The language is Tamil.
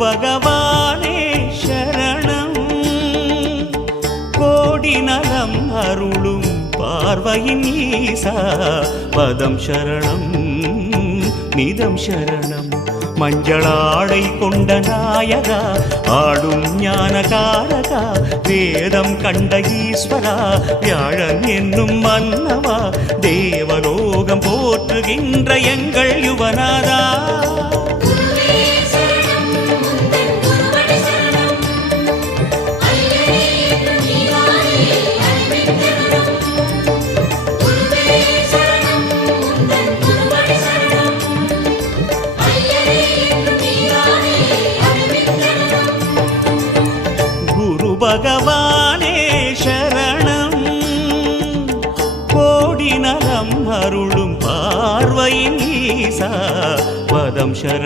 பகவானே சரணம் கோடி நலம் அருளும் பார்வையின் ஈசா பதம் சரணம் நிதம் சரணம் மஞ்சளாடை கொண்ட நாயகா ஆடும் ஞானகாரகா வேதம் கண்ட ஈஸ்வரா வியாழன் என்னும் மன்னவா தேவலோகம் போற்றுகின்ற எங்கள் யுவனாதா பகவானே சரணம் கோடி நலம் அருளும் பார்வையின் ஈசா பதம் சரணம்